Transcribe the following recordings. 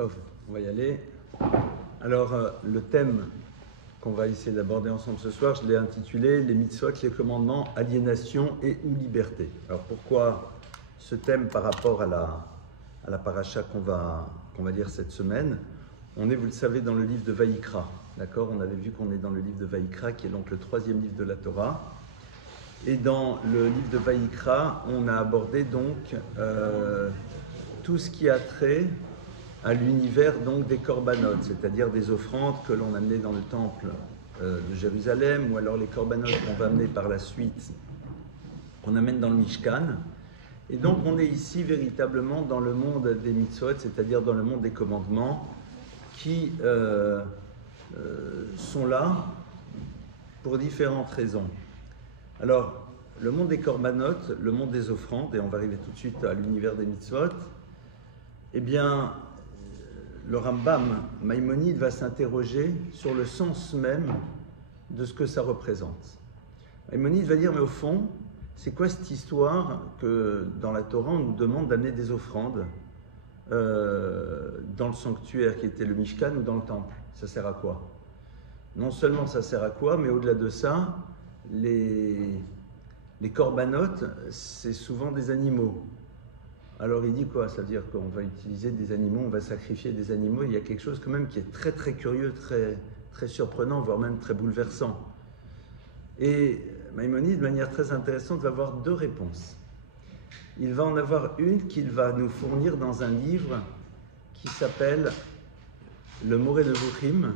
Tov, on va y aller. Alors, le thème qu'on va essayer d'aborder ensemble ce soir, je l'ai intitulé « Les mitzvot, les commandements, aliénation et ou liberté ». Alors, pourquoi ce thème par rapport à la paracha qu'on va lire cette semaine? On est, vous le savez, dans le livre de Vaïkra, d'accord? On avait vu qu'on est dans le livre de Vaïkra, qui est donc le troisième livre de la Torah. Et dans le livre de Vaïkra, on a abordé donc tout ce qui a trait à l'univers donc des corbanotes, c'est-à-dire des offrandes que l'on amenait dans le temple de Jérusalem, ou alors les corbanotes qu'on va amener par la suite, qu'on amène dans le Mishkan. Et donc on est ici véritablement dans le monde des mitzvot, c'est-à-dire dans le monde des commandements, qui sont là pour différentes raisons. Alors, le monde des corbanotes, le monde des offrandes, et on va arriver tout de suite à l'univers des mitzvot, eh bien, le Rambam Maïmonide va s'interroger sur le sens même de ce que ça représente. Maïmonide va dire, mais au fond, c'est quoi cette histoire que dans la Torah, on nous demande d'amener des offrandes dans le sanctuaire qui était le Mishkan ou dans le temple? Ça sert à quoi? Non seulement ça sert à quoi, mais au-delà de ça, les corbanotes, c'est souvent des animaux. Alors il dit quoi? Ça veut dire qu'on va utiliser des animaux, on va sacrifier des animaux. Il y a quelque chose quand même qui est très très curieux, très, très surprenant, voire même très bouleversant. Et Maïmonide, de manière très intéressante, va avoir deux réponses. Il va en avoir une qu'il va nous fournir dans un livre qui s'appelle Le Moreh Nevuchim,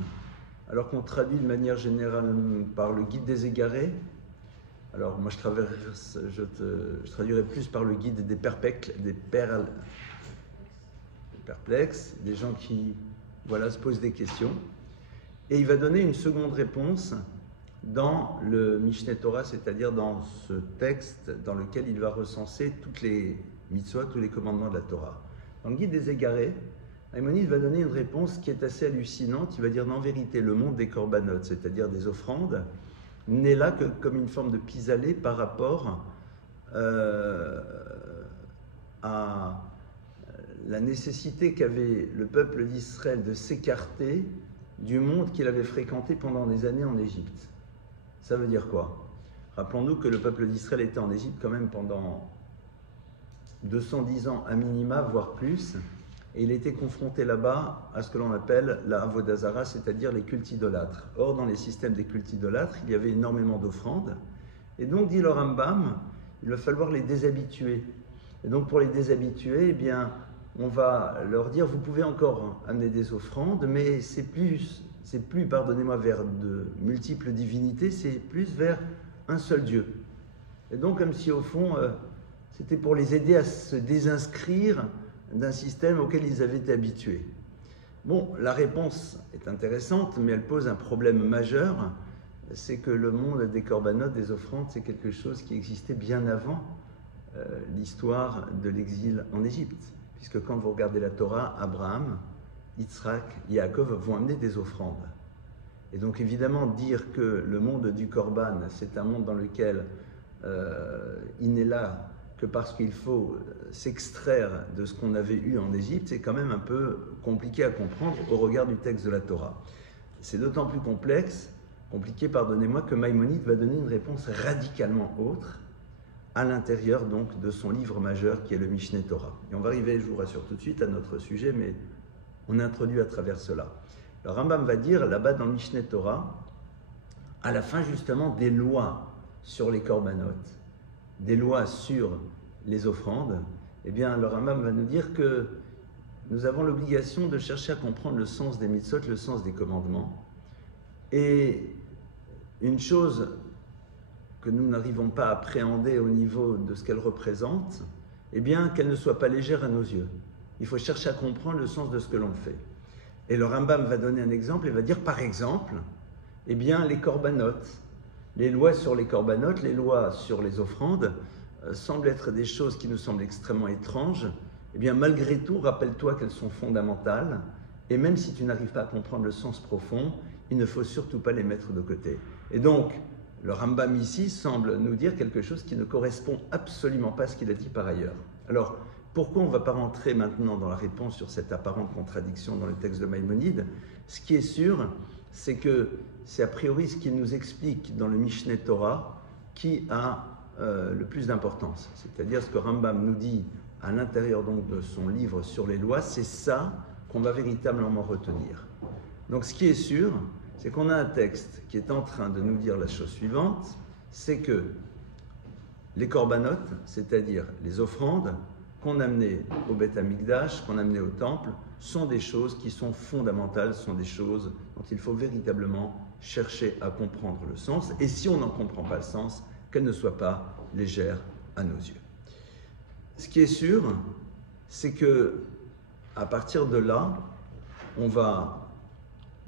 alors qu'on traduit de manière générale par le Guide des égarés. Alors moi je traduirais plus par le guide des perplexes, des gens qui se posent des questions. Et il va donner une seconde réponse dans le Mishneh Torah, c'est-à-dire dans ce texte dans lequel il va recenser toutes les mitzvot, tous les commandements de la Torah. Dans le guide des égarés, Maïmonide va donner une réponse qui est assez hallucinante. Il va dire, en vérité, le monde des corbanotes, c'est-à-dire des offrandes, n'est là que comme une forme de pis-aller par rapport à la nécessité qu'avait le peuple d'Israël de s'écarter du monde qu'il avait fréquenté pendant des années en Égypte. Ça veut dire quoi? Rappelons-nous que le peuple d'Israël était en Égypte quand même pendant 210 ans à minima, voire plus, et il était confronté là-bas à ce que l'on appelle la Avodah Zara, c'est-à-dire les cultes idolâtres. Or, dans les systèmes des cultes idolâtres, il y avait énormément d'offrandes. Et donc, dit le Rambam, il va falloir les déshabituer. Et donc, pour les déshabituer, eh bien, on va leur dire, vous pouvez encore amener des offrandes, mais c'est plus, pardonnez-moi, vers de multiples divinités, c'est plus vers un seul Dieu. Et donc, comme si au fond, c'était pour les aider à se désinscrire d'un système auquel ils avaient été habitués. Bon, la réponse est intéressante, mais elle pose un problème majeur, c'est que le monde des corbanotes, des offrandes, c'est quelque chose qui existait bien avant l'histoire de l'exil en Égypte. Puisque quand vous regardez la Torah, Abraham, Yitzhak, Yaakov vont amener des offrandes. Et donc évidemment, dire que le monde du korban, c'est un monde dans lequel il n'est là que parce qu'il faut s'extraire de ce qu'on avait eu en Égypte, c'est quand même un peu compliqué à comprendre au regard du texte de la Torah. C'est d'autant plus compliqué, pardonnez-moi, que Maïmonide va donner une réponse radicalement autre à l'intérieur donc de son livre majeur qui est le Mishneh Torah. Et on va arriver, je vous rassure tout de suite, à notre sujet, mais on introduit à travers cela. Le Rambam va dire là-bas dans le Mishneh Torah, à la fin justement des lois sur les corbanotes, des lois sur les offrandes, eh bien, le Rambam va nous dire que nous avons l'obligation de chercher à comprendre le sens des mitzvot, le sens des commandements. Et une chose que nous n'arrivons pas à appréhender au niveau de ce qu'elle représente, eh bien, qu'elle ne soit pas légère à nos yeux. Il faut chercher à comprendre le sens de ce que l'on fait. Et le Rambam va donner un exemple et va dire, par exemple, eh bien, les corbanotes. Les lois sur les corbanotes, les lois sur les offrandes semblent être des choses qui nous semblent extrêmement étranges. Eh bien, malgré tout, rappelle-toi qu'elles sont fondamentales. Et même si tu n'arrives pas à comprendre le sens profond, il ne faut surtout pas les mettre de côté. Et donc, le Rambam ici semble nous dire quelque chose qui ne correspond absolument pas à ce qu'il a dit par ailleurs. Alors, pourquoi on ne va pas rentrer maintenant dans la réponse sur cette apparente contradiction dans le texte de Maïmonide? Ce qui est sûr, c'est que c'est a priori ce qu'il nous explique dans le Mishneh Torah qui a le plus d'importance. C'est-à-dire ce que Rambam nous dit à l'intérieur donc de son livre sur les lois, c'est ça qu'on va véritablement retenir. Donc ce qui est sûr, c'est qu'on a un texte qui est en train de nous dire la chose suivante, c'est que les korbanot, c'est-à-dire les offrandes qu'on amenait au Beth Amikdash, qu'on amenait au temple, sont des choses qui sont fondamentales, sont des choses dont il faut véritablement chercher à comprendre le sens, et si on n'en comprend pas le sens, qu'elles ne soient pas légères à nos yeux. Ce qui est sûr, c'est que à partir de là, on va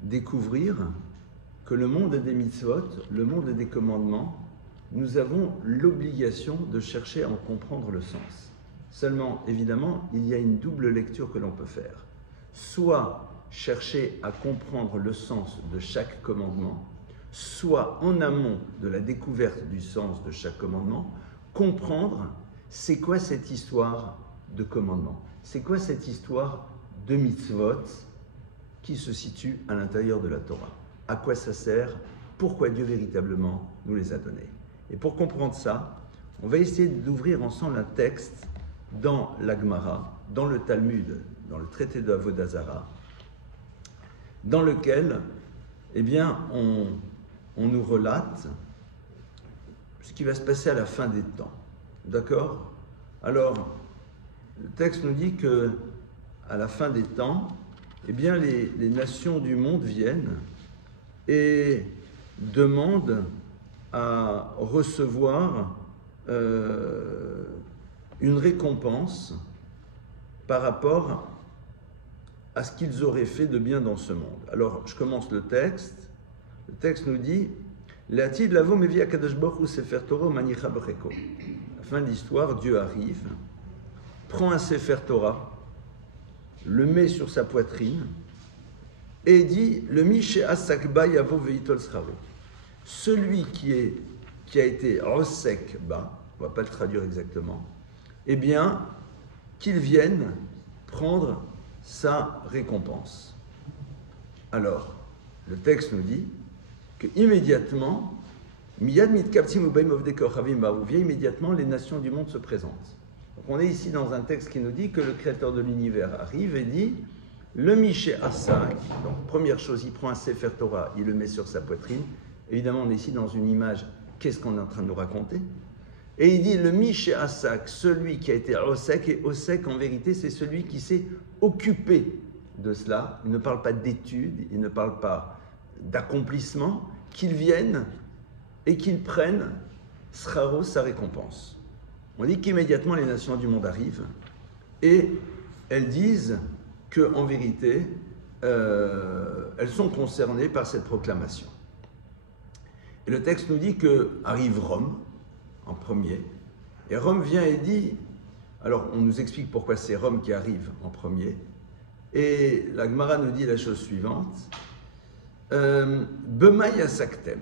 découvrir que le monde des mitzvot, le monde des commandements, nous avons l'obligation de chercher à en comprendre le sens. Seulement, évidemment, il y a une double lecture que l'on peut faire. Soit chercher à comprendre le sens de chaque commandement, soit en amont de la découverte du sens de chaque commandement, comprendre c'est quoi cette histoire de commandement, c'est quoi cette histoire de mitzvot qui se situe à l'intérieur de la Torah. À quoi ça sert? Pourquoi Dieu véritablement nous les a donnés? Et pour comprendre ça, on va essayer d'ouvrir ensemble un texte dans la Gemara, dans le Talmud, dans le traité de Avodah Zarah, dans lequel, eh bien, on nous relate ce qui va se passer à la fin des temps. D'accord? Alors, le texte nous dit que à la fin des temps, eh bien, les nations du monde viennent et demandent à recevoir une récompense par rapport à ce qu'ils auraient fait de bien dans ce monde. Alors, je commence le texte. Le texte nous dit la fin de l'histoire, Dieu arrive, prend un Sefer Torah, le met sur sa poitrine et dit le Mishe Asakba Yavo Veitol Sravo. Celui qui a été Osek Ba, on ne va pas le traduire exactement, eh bien, qu'il vienne prendre sa récompense. Alors, le texte nous dit que immédiatement, immédiatement, les nations du monde se présentent. Donc, on est ici dans un texte qui nous dit que le Créateur de l'univers arrive et dit le Mishe Asak. Donc, première chose, il prend un Sefer Torah, il le met sur sa poitrine. Évidemment, on est ici dans une image. Qu'est-ce qu'on est en train de nous raconter? Et il dit le Mishe Asak, celui qui a été Osek, et Osek en vérité c'est celui qui s'est occupé de cela. Il ne parle pas d'études, il ne parle pas d'accomplissement, qu'il vienne et qu'il prenne Sraro, sa récompense. On dit qu'immédiatement les nations du monde arrivent et elles disent qu'en vérité elles sont concernées par cette proclamation. Et le texte nous dit que arrive Rome en premier, et Rome vient et dit, alors on nous explique pourquoi c'est Rome qui arrive en premier, et la Gemara nous dit la chose suivante, Bemaï Asaktem.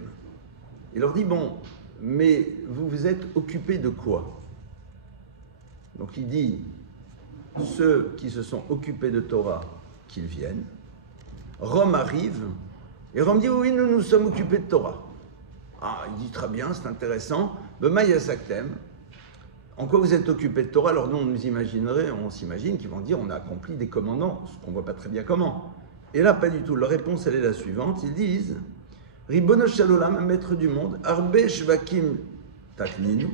Il leur dit, bon, mais vous vous êtes occupés de quoi? Donc il dit, ceux qui se sont occupés de Torah, qu'ils viennent. Rome arrive, et Rome dit, oui, nous nous sommes occupés de Torah. Ah, il dit très bien, c'est intéressant. Bemaï Asaktem. En quoi vous êtes occupé de Torah? Alors nous, on s'imagine qu'ils vont dire, on a accompli des commandements, ce qu'on ne voit pas très bien comment. Et là, pas du tout. Leur réponse, elle est la suivante. Ils disent, Ribono Shalolam, maître du monde, Arbe Shvakim Takninu.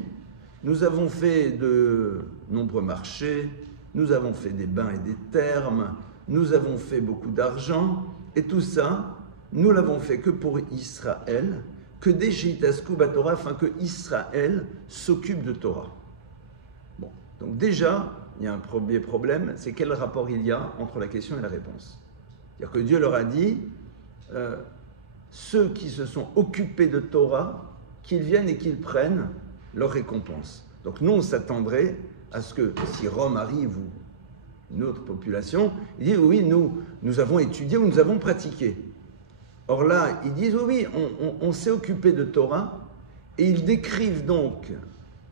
Nous avons fait de nombreux marchés, nous avons fait des bains et des thermes, nous avons fait beaucoup d'argent, et tout ça, nous l'avons fait que pour Israël, que des Sheitasku Batorah, afin que Israël s'occupe de Torah. Bon, donc déjà, il y a un premier problème, c'est quel rapport il y a entre la question et la réponse. C'est-à-dire que Dieu leur a dit, ceux qui se sont occupés de Torah, qu'ils viennent et qu'ils prennent leur récompense. Donc nous, on s'attendrait à ce que, si Rome arrive ou une autre population, ils disent, oui, nous avons étudié ou nous avons pratiqué. Or là, ils disent, oui, on s'est occupé de Torah, et ils décrivent donc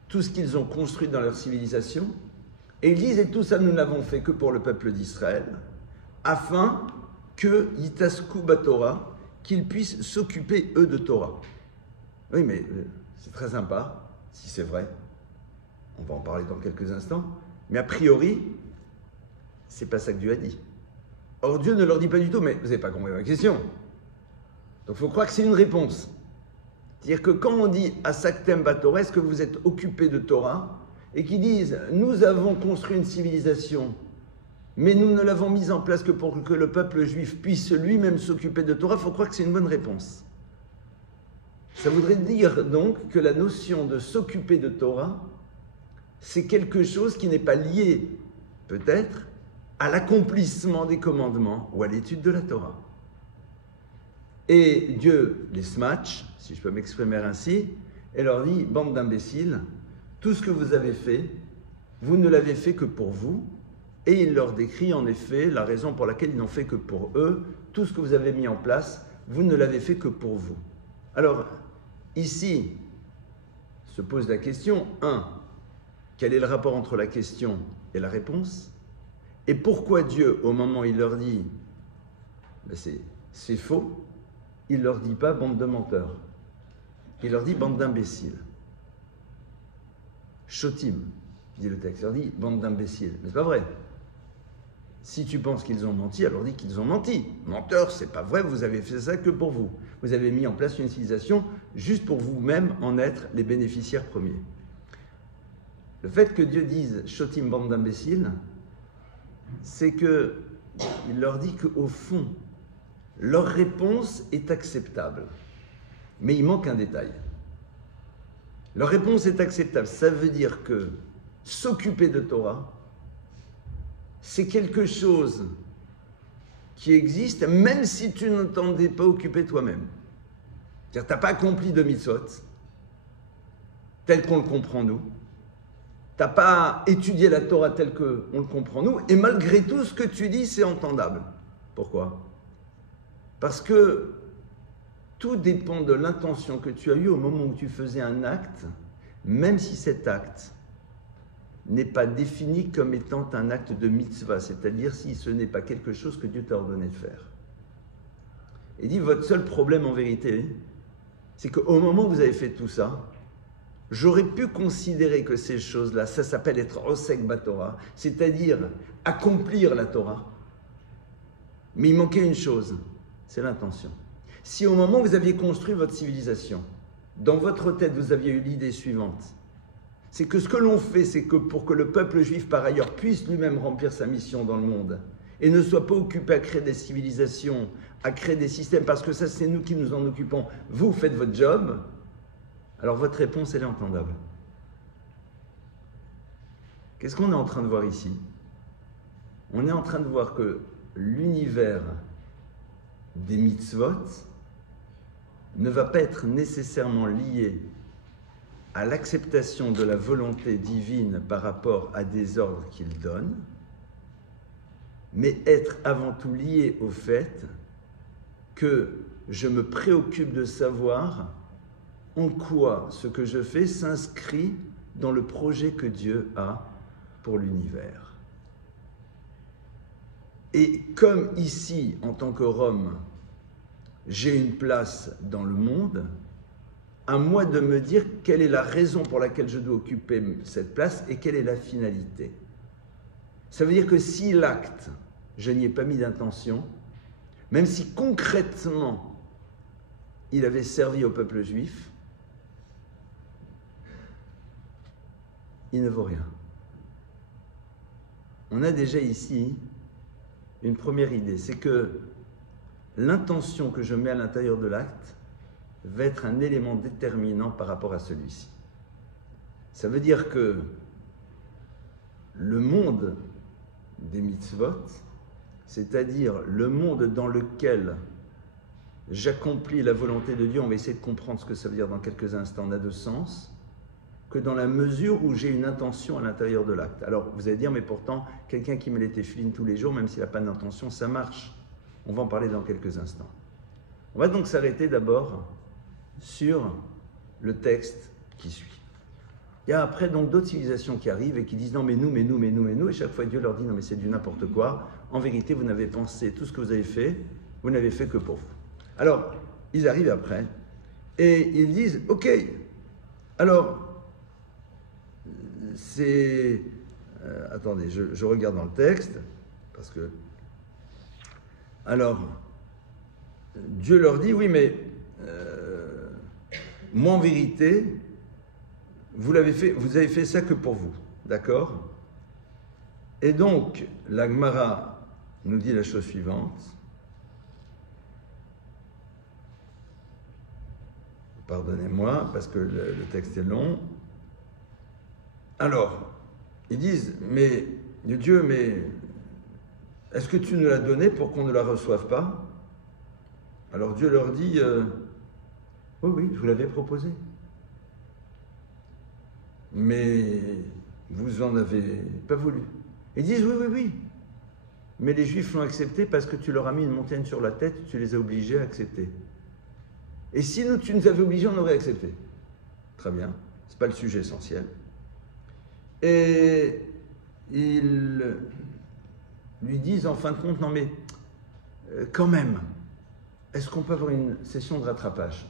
tout ce qu'ils ont construit dans leur civilisation, Et ils disent, et tout ça nous n'avons fait que pour le peuple d'Israël, afin que Yitasku Batorah, qu'ils puissent s'occuper eux de Torah. Oui, mais c'est très sympa, si c'est vrai. On va en parler dans quelques instants. Mais a priori, c'est pas ça que Dieu a dit. Or, Dieu ne leur dit pas du tout, mais vous n'avez pas compris ma question. Donc, il faut croire que c'est une réponse. C'est-à-dire que quand on dit à Saktem Batorah, est-ce que vous êtes occupé de Torah, et qu'ils disent, nous avons construit une civilisation, mais nous ne l'avons mise en place que pour que le peuple juif puisse lui-même s'occuper de Torah, il faut croire que c'est une bonne réponse. Ça voudrait dire donc que la notion de s'occuper de Torah, c'est quelque chose qui n'est pas lié, peut-être, à l'accomplissement des commandements ou à l'étude de la Torah. Et Dieu les smatch, si je peux m'exprimer ainsi, et leur dit, bande d'imbéciles, tout ce que vous avez fait, vous ne l'avez fait que pour vous, et il leur décrit en effet la raison pour laquelle ils n'ont fait que pour eux, tout ce que vous avez mis en place, vous ne l'avez fait que pour vous. Alors, ici, se pose la question, 1, quel est le rapport entre la question et la réponse? Et pourquoi Dieu, au moment où il leur dit, ben c'est faux, il ne leur dit pas bande de menteurs, il leur dit bande d'imbéciles. Shotim, dit le texte, il leur dit bande d'imbéciles. Mais c'est pas vrai. Si tu penses qu'ils ont menti, alors dis qu'ils ont menti. Menteurs, c'est pas vrai, vous avez fait ça que pour vous. Vous avez mis en place une civilisation juste pour vous-même en être les bénéficiaires premiers. Le fait que Dieu dise Shotim, bande d'imbéciles, c'est qu'il leur dit qu'au fond, leur réponse est acceptable. Mais il manque un détail. Leur réponse est acceptable. Ça veut dire que s'occuper de Torah, c'est quelque chose qui existe même si tu ne t'en es pas occupé toi-même. C'est-à-dire tu n'as pas accompli de mitzvot, tel qu'on le comprend nous. Tu n'as pas étudié la Torah telle qu'on le comprend nous. Et malgré tout, ce que tu dis, c'est entendable. Pourquoi? Parce que tout dépend de l'intention que tu as eue au moment où tu faisais un acte, même si cet acte n'est pas défini comme étant un acte de mitzvah, c'est-à-dire si ce n'est pas quelque chose que Dieu t'a ordonné de faire. Il dit, votre seul problème en vérité, c'est qu'au moment où vous avez fait tout ça, j'aurais pu considérer que ces choses-là, ça s'appelle être osek batorah, c'est-à-dire accomplir la Torah. Mais il manquait une chose, c'est l'intention. Si au moment où vous aviez construit votre civilisation, dans votre tête vous aviez eu l'idée suivante, c'est que ce que l'on fait, c'est que pour que le peuple juif par ailleurs puisse lui-même remplir sa mission dans le monde et ne soit pas occupé à créer des civilisations, à créer des systèmes, parce que ça c'est nous qui nous en occupons, vous faites votre job, alors votre réponse elle est entendable. Qu'est-ce qu'on est en train de voir ici? On est en train de voir que l'univers des mitzvot ne va pas être nécessairement lié à l'acceptation de la volonté divine par rapport à des ordres qu'il donne, mais être avant tout lié au fait que je me préoccupe de savoir en quoi ce que je fais s'inscrit dans le projet que Dieu a pour l'univers. Et comme ici, en tant que Rome, j'ai une place dans le monde, à moi de me dire quelle est la raison pour laquelle je dois occuper cette place et quelle est la finalité. Ça veut dire que si l'acte, je n'y ai pas mis d'intention, même si concrètement il avait servi au peuple juif, il ne vaut rien. On a déjà ici une première idée, c'est que l'intention que je mets à l'intérieur de l'acte va être un élément déterminant par rapport à celui-ci. Ça veut dire que le monde des mitzvot, c'est-à-dire le monde dans lequel j'accomplis la volonté de Dieu, on va essayer de comprendre ce que ça veut dire dans quelques instants, n'a de sens que dans la mesure où j'ai une intention à l'intérieur de l'acte. Alors, vous allez dire, mais pourtant, quelqu'un qui met les téfilines tous les jours, même s'il n'a pas d'intention, ça marche. On va en parler dans quelques instants. On va donc s'arrêter d'abord sur le texte qui suit. il y a après donc d'autres civilisations qui arrivent et qui disent non mais nous, mais nous, mais nous, mais nous, et chaque fois Dieu leur dit non mais c'est du n'importe quoi, en vérité vous n'avez pensé tout ce que vous avez fait, vous n'avez fait que pour vous. Alors, ils arrivent après, et ils disent ok, alors, c'est... attendez, je regarde dans le texte, parce que... Alors, Dieu leur dit, oui, mais moi en vérité, vous avez fait ça que pour vous, d'accord? Et donc, la Gemara nous dit la chose suivante. Pardonnez-moi, parce que le texte est long. Alors, ils disent, mais Dieu, mais est-ce que tu nous l'as donné pour qu'on ne la reçoive pas? Alors Dieu leur dit, oui, oui, je vous l'avais proposé. Mais vous en avez pas voulu. Ils disent, oui, oui, oui. Mais les Juifs l'ont accepté parce que tu leur as mis une montagne sur la tête, tu les as obligés à accepter. Et si tu nous avais obligés, on aurait accepté. Très bien, ce n'est pas le sujet essentiel. Et ils lui disent en fin de compte, non mais quand même, est-ce qu'on peut avoir une session de rattrapage?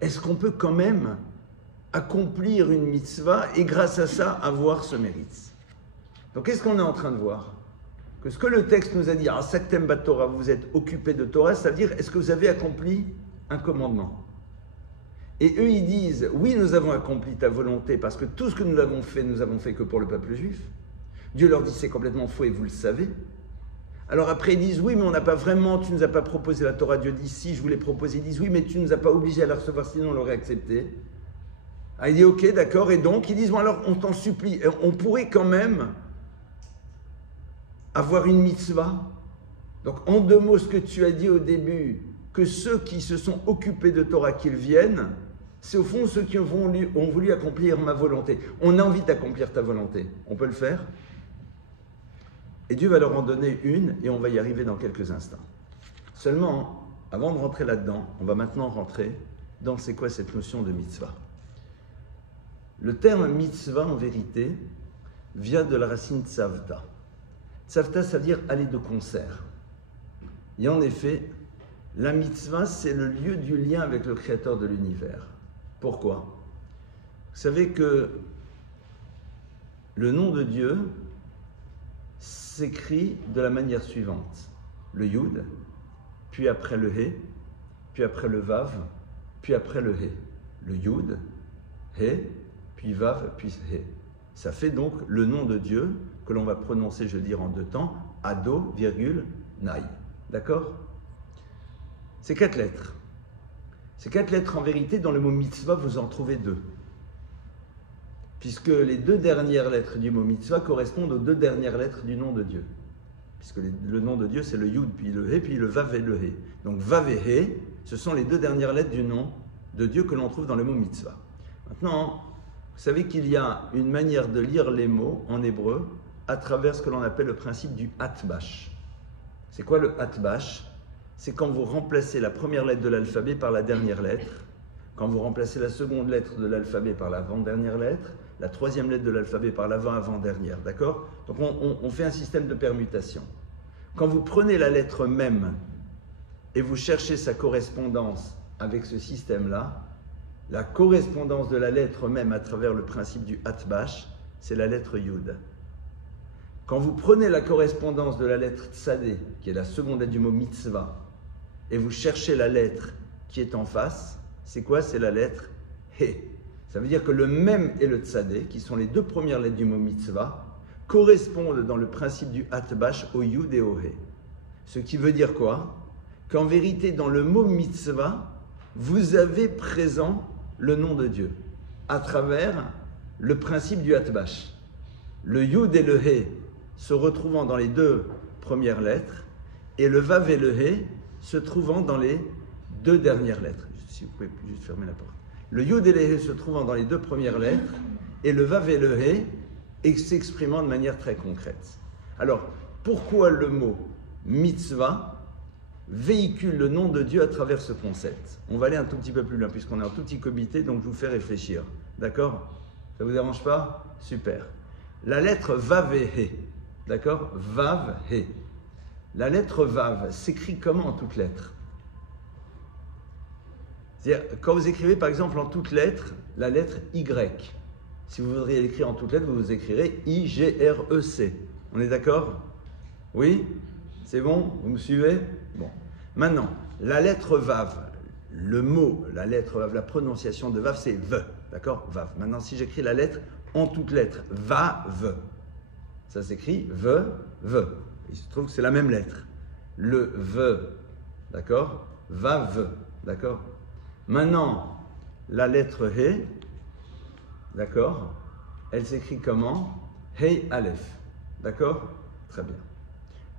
Est-ce qu'on peut quand même accomplir une mitzvah et grâce à ça avoir ce mérite? Donc qu'est-ce qu'on est en train de voir? Que ce que le texte nous a dit, Saktem bat Torah, vous êtes occupé de Torah, c'est-à-dire est-ce que vous avez accompli un commandement? Et eux ils disent, oui nous avons accompli ta volonté parce que tout ce que nous avons fait que pour le peuple juif. Dieu leur dit c'est complètement faux et vous le savez. Alors après ils disent, oui mais on n'a pas vraiment, tu nous as pas proposé la Torah. Dieu dit, si je vous l'ai proposé. Ils disent, oui mais tu nous as pas obligé à la recevoir sinon on l'aurait accepté. Ah, il dit, ok d'accord, et donc ils disent, bon alors on t'en supplie, on pourrait quand même avoir une mitzvah. Donc en deux mots ce que tu as dit au début, que ceux qui se sont occupés de Torah qu'ils viennent, c'est au fond ceux qui ont voulu accomplir ma volonté. On a envie d'accomplir ta volonté. On peut le faire? Et Dieu va leur en donner une, et on va y arriver dans quelques instants. Seulement, avant de rentrer là-dedans, on va maintenant rentrer dans c'est quoi cette notion de mitzvah. Le terme mitzvah, en vérité, vient de la racine tzavta. Tzavta, ça veut dire aller de concert. Et en effet, la mitzvah, c'est le lieu du lien avec le Créateur de l'univers. Pourquoi? Vous savez que le nom de Dieu s'écrit de la manière suivante. Le Yud, puis après le He, puis après le Vav, puis après le He. Le Yud, He, puis Vav, puis He. Ça fait donc le nom de Dieu que l'on va prononcer, je veux dire, en deux temps, Ado, virgule, Nai. D'accord? C'est 4 lettres. Ces 4 lettres, en vérité, dans le mot mitzvah, vous en trouvez 2. Puisque les 2 dernières lettres du mot mitzvah correspondent aux 2 dernières lettres du nom de Dieu. Puisque le nom de Dieu, c'est le Yud, puis le He, puis le Vav et le He. Donc Vav et He, ce sont les 2 dernières lettres du nom de Dieu que l'on trouve dans le mot mitzvah. Maintenant, vous savez qu'il y a une manière de lire les mots en hébreu à travers ce que l'on appelle le principe du hatbash. C'est quoi le hatbash? C'est quand vous remplacez la première lettre de l'alphabet par la dernière lettre, quand vous remplacez la seconde lettre de l'alphabet par l'avant-dernière lettre, la troisième lettre de l'alphabet par l'avant-avant-dernière, d'accord? Donc on fait un système de permutation. Quand vous prenez la lettre même et vous cherchez sa correspondance avec ce système-là, la correspondance de la lettre même à travers le principe du hatbash, c'est la lettre Yud. Quand vous prenez la correspondance de la lettre Tsadé, qui est la seconde lettre du mot mitzvah, et vous cherchez la lettre qui est en face, c'est quoi? C'est la lettre He. Ça veut dire que le Mem et le Tsadé, qui sont les 2 premières lettres du mot mitzvah, correspondent dans le principe du hatbash au Yud et au He. Ce qui veut dire quoi? Qu'en vérité, dans le mot mitzvah, vous avez présent le nom de Dieu, à travers le principe du hatbash. Le Yud et le He se retrouvant dans les 2 premières lettres, et le Vav et le He se trouvant dans les 2 dernières lettres. Si vous pouvez juste fermer la porte. Le Yud et le He se trouvant dans les 2 premières lettres, et le Vav et le He s'exprimant de manière très concrète. Alors, pourquoi le mot mitzvah véhicule le nom de Dieu à travers ce concept? On va aller un tout petit peu plus loin, puisqu'on est un tout petit comité, donc je vous fais réfléchir. D'accord? Ça vous dérange pas? Super. La lettre Vav et He. D'accord? Vav, He. La lettre Vav s'écrit comment en toutes lettres? C'est-à-dire, quand vous écrivez par exemple en toutes lettres, la lettre Y, si vous voudriez l'écrire en toutes lettres, vous écrirez I-G-R-E-C. On est d'accord? Oui? C'est bon? Vous me suivez? Bon. Maintenant, la lettre Vav, le mot, la lettre Vav, la prononciation de Vav, c'est V. D'accord? Vav. Maintenant, si j'écris la lettre en toutes lettres, Vav, ça s'écrit V, V. Il se trouve que c'est la même lettre. Le V, d'accord? Vav, d'accord? Maintenant, la lettre He, d'accord? Elle s'écrit comment? Hey Aleph, d'accord? Très bien.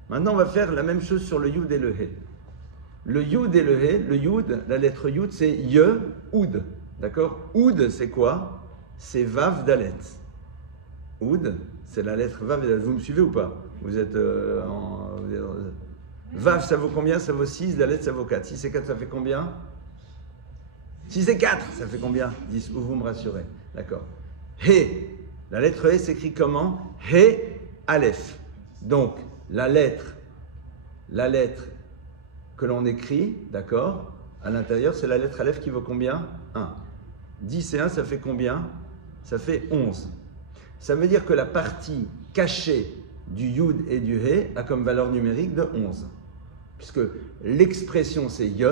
Maintenant, on va faire la même chose sur le Yud et le He. Le Yud et le He, le Yud, la lettre Yud, c'est Ye, Oud, d'accord? Oud, c'est quoi? C'est Vav Dalet. Oud, c'est la lettre Vav Dalet. Vous me suivez ou pas? Vous êtes Vav, ça vaut combien? Ça vaut 6, Dalet, ça vaut 4. 6 et 4, ça fait combien? 6 et 4, ça fait combien? 10, vous me rassurez. D'accord. He, la lettre He s'écrit comment? He, Aleph. Donc, la lettre que l'on écrit, d'accord, à l'intérieur, c'est la lettre Aleph qui vaut combien? 1. 10 et 1, ça fait combien? Ça fait 11. Ça veut dire que la partie cachée du Yud et du He a comme valeur numérique de 11. Puisque l'expression c'est Ye,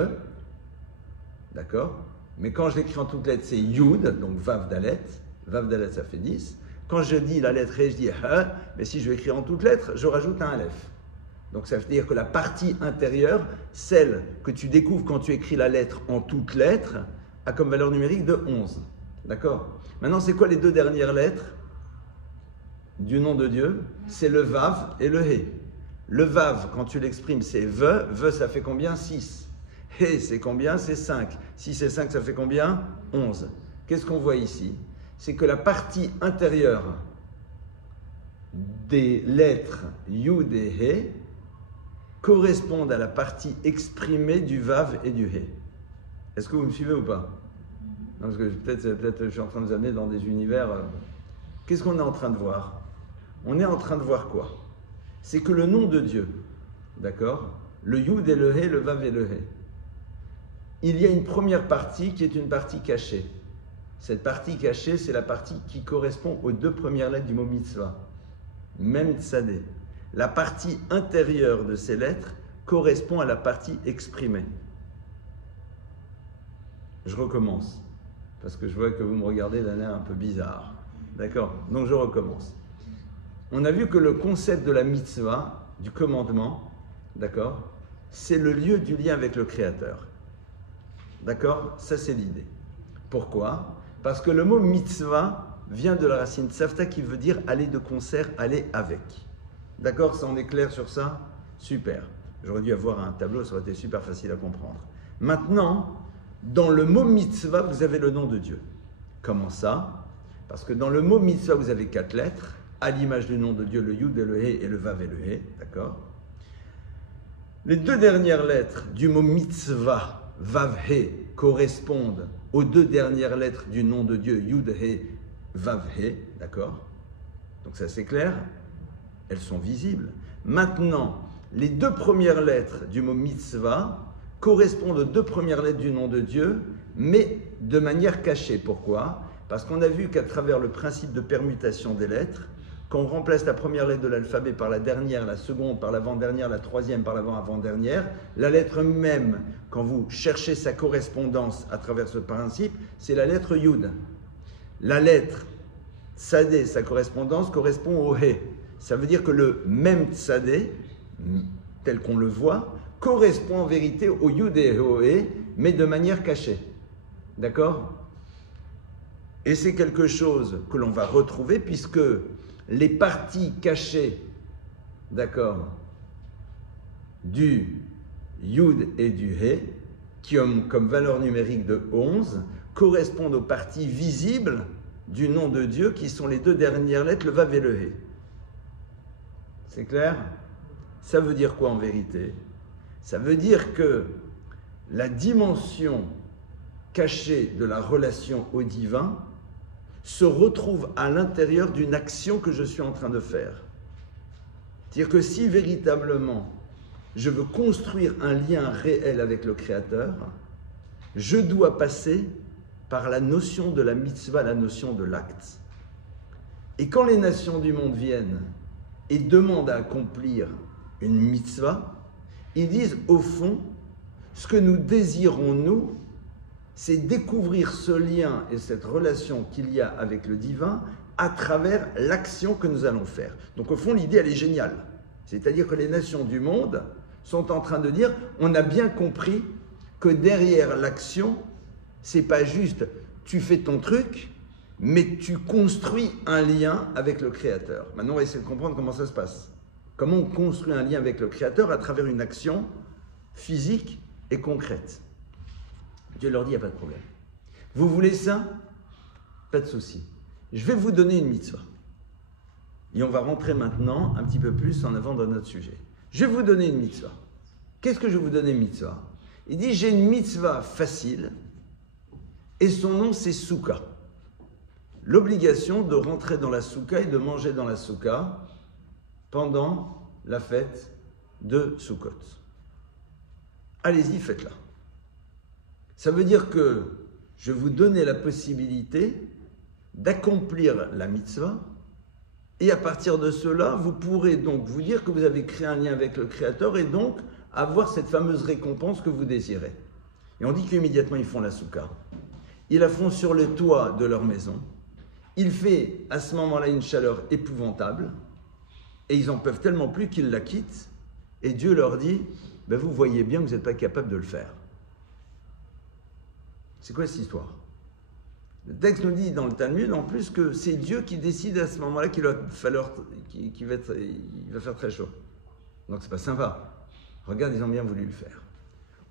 d'accord? Mais quand je l'écris en toutes lettres, c'est Yud, donc Vav Dalet. Vav Dalet, ça fait 10. Quand je dis la lettre He, je dis He, mais si je vais écrire en toutes lettres, je rajoute un Aleph. Donc ça veut dire que la partie intérieure, celle que tu découvres quand tu écris la lettre en toutes lettres, a comme valeur numérique de 11. D'accord? Maintenant, c'est quoi les deux dernières lettres du nom de Dieu? C'est le Vav et le He. Le Vav, quand tu l'exprimes, c'est Ve. Ve, ça fait combien? 6. He, c'est combien? C'est 5. 6 et 5, ça fait combien? 11. Qu'est-ce qu'on voit ici? C'est que la partie intérieure des lettres Yud et He correspondent à la partie exprimée du Vav et du He. Est-ce que vous me suivez ou pas? Non, parce que peut-être je suis en train de vous amener dans des univers. Qu'est-ce qu'on est en train de voir? On est en train de voir quoi? C'est que le nom de Dieu, d'accord? Le Yud et le He, le Vav et le He. Il y a une première partie qui est une partie cachée. Cette partie cachée, c'est la partie qui correspond aux deux premières lettres du mot mitzvah. Mem Tzadeh. La partie intérieure de ces lettres correspond à la partie exprimée. Je recommence, parce que je vois que vous me regardez d'un air un peu bizarre. D'accord? Donc je recommence. On a vu que le concept de la mitzvah, du commandement, d'accord, c'est le lieu du lien avec le Créateur. D'accord? Ça, c'est l'idée. Pourquoi? Parce que le mot mitzvah vient de la racine tsavta qui veut dire aller de concert, aller avec. D'accord? Ça, on est clair sur ça? Super. J'aurais dû avoir un tableau, ça aurait été super facile à comprendre. Maintenant, dans le mot mitzvah, vous avez le nom de Dieu. Comment ça? Parce que dans le mot mitzvah, vous avez 4 lettres, à l'image du nom de Dieu, le Yud et le He et le Vav et le He. D'accord? Les deux dernières lettres du mot mitzvah, Vav He, correspondent aux deux dernières lettres du nom de Dieu, Yud He, Vav He. D'accord? Donc ça, c'est clair? Elles sont visibles. Maintenant, les deux premières lettres du mot mitzvah correspondent aux deux premières lettres du nom de Dieu, mais de manière cachée. Pourquoi? Parce qu'on a vu qu'à travers le principe de permutation des lettres, quand on remplace la première lettre de l'alphabet par la dernière, la seconde par l'avant-dernière, la troisième par l'avant-avant-dernière, la lettre même, quand vous cherchez sa correspondance à travers ce principe, c'est la lettre Yud. La lettre Tzadeh, sa correspondance correspond au He. Ça veut dire que le même Tzadeh, tel qu'on le voit, correspond en vérité au Yud et au He, mais de manière cachée. D'accord? Et c'est quelque chose que l'on va retrouver puisque les parties cachées, d'accord, du Yud et du He, qui ont comme valeur numérique de 11, correspondent aux parties visibles du nom de Dieu, qui sont les deux dernières lettres, le Vav et le He. C'est clair? Ça veut dire quoi en vérité? Ça veut dire que la dimension cachée de la relation au divin se retrouve à l'intérieur d'une action que je suis en train de faire. C'est-à-dire que si véritablement je veux construire un lien réel avec le Créateur, je dois passer par la notion de la mitzvah, la notion de l'acte. Et quand les nations du monde viennent et demandent à accomplir une mitzvah, ils disent au fond, ce que nous désirons nous, c'est découvrir ce lien et cette relation qu'il y a avec le divin à travers l'action que nous allons faire. Donc au fond, l'idée, elle est géniale. C'est-à-dire que les nations du monde sont en train de dire, on a bien compris que derrière l'action, c'est pas juste tu fais ton truc, mais tu construis un lien avec le Créateur. Maintenant, on va essayer de comprendre comment ça se passe. Comment on construit un lien avec le Créateur à travers une action physique et concrète. Dieu leur dit, il n'y a pas de problème. Vous voulez ça? Pas de souci. Je vais vous donner une mitzvah. Et on va rentrer maintenant un petit peu plus en avant dans notre sujet. Je vais vous donner une mitzvah. Qu'est-ce que je vais vous donner une mitzvah? Il dit, j'ai une mitzvah facile et son nom c'est Souka. L'obligation de rentrer dans la Souka et de manger dans la Souka pendant la fête de Sukkot. Allez-y, faites-la. Ça veut dire que je vais vous donner la possibilité d'accomplir la mitzvah et à partir de cela, vous pourrez donc vous dire que vous avez créé un lien avec le Créateur et donc avoir cette fameuse récompense que vous désirez. Et on dit qu'immédiatement ils font la Souka. Ils la font sur le toit de leur maison. Il fait à ce moment-là une chaleur épouvantable et ils en peuvent tellement plus qu'ils la quittent et Dieu leur dit ben vous voyez bien que vous n'êtes pas capable de le faire. C'est quoi cette histoire? Le texte nous dit dans le Talmud en plus que c'est Dieu qui décide à ce moment-là qu'il va faire très chaud. Donc c'est pas sympa. Regarde, ils ont bien voulu le faire.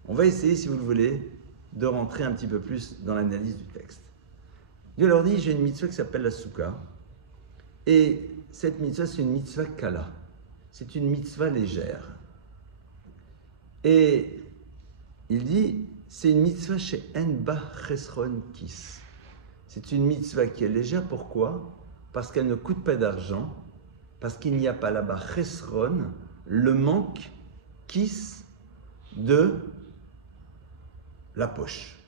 On va essayer, si vous le voulez, de rentrer un petit peu plus dans l'analyse du texte. Dieu leur dit, j'ai une mitzvah qui s'appelle la Souka. Et cette mitzvah, c'est une mitzvah kala. C'est une mitzvah légère. Et il dit, c'est une mitzvah chez Enba Chesron Kis. C'est une mitzvah qui est légère. Pourquoi? Parce qu'elle ne coûte pas d'argent. Parce qu'il n'y a pas là-bas Chesron, le manque, Kis, de la poche.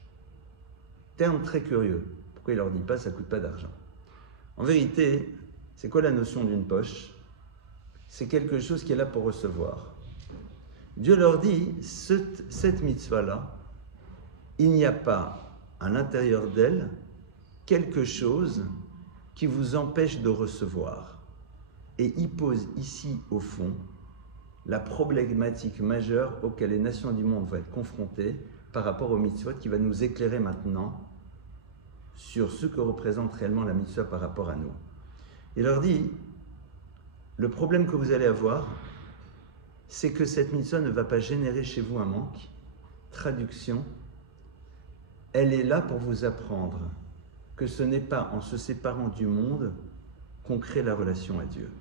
Terme très curieux. Pourquoi il ne leur dit pas ça ne coûte pas d'argent? En vérité, c'est quoi la notion d'une poche? C'est quelque chose qui est là pour recevoir. Dieu leur dit, cette mitzvah-là, il n'y a pas à l'intérieur d'elle quelque chose qui vous empêche de recevoir. Et il pose ici, au fond, la problématique majeure auquel les nations du monde vont être confrontées par rapport au mitzvot qui va nous éclairer maintenant sur ce que représente réellement la mitzvah par rapport à nous. Il leur dit, le problème que vous allez avoir, c'est que cette mitzvah ne va pas générer chez vous un manque. Traduction, elle est là pour vous apprendre que ce n'est pas en se séparant du monde qu'on crée la relation à Dieu.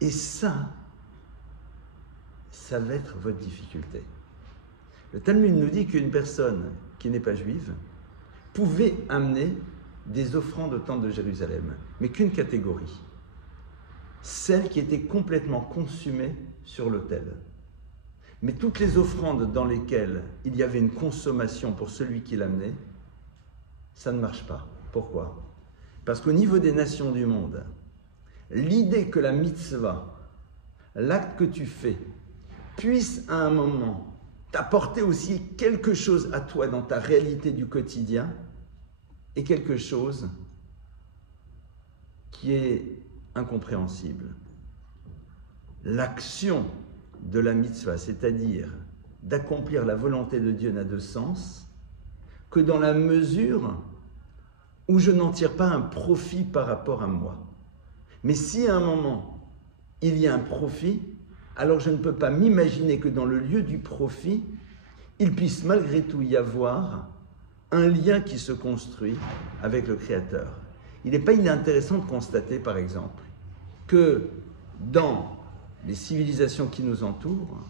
Et ça va être votre difficulté. Le Talmud nous dit qu'une personne qui n'est pas juive pouvait amener des offrandes au temple de Jérusalem, mais qu'une catégorie, celle qui était complètement consumée sur l'autel. Mais toutes les offrandes dans lesquelles il y avait une consommation pour celui qui l'amenait, ça ne marche pas. Pourquoi? Parce qu'au niveau des nations du monde, l'idée que la mitzvah, l'acte que tu fais, puisse à un moment t'apporter aussi quelque chose à toi dans ta réalité du quotidien, est quelque chose qui est incompréhensible. L'action de la mitzvah, c'est-à-dire d'accomplir la volonté de Dieu, n'a de sens que dans la mesure où je n'en tire pas un profit par rapport à moi. Mais si à un moment, il y a un profit, alors je ne peux pas m'imaginer que dans le lieu du profit, il puisse malgré tout y avoir un lien qui se construit avec le Créateur. Il n'est pas inintéressant de constater, par exemple, que dans les civilisations qui nous entourent,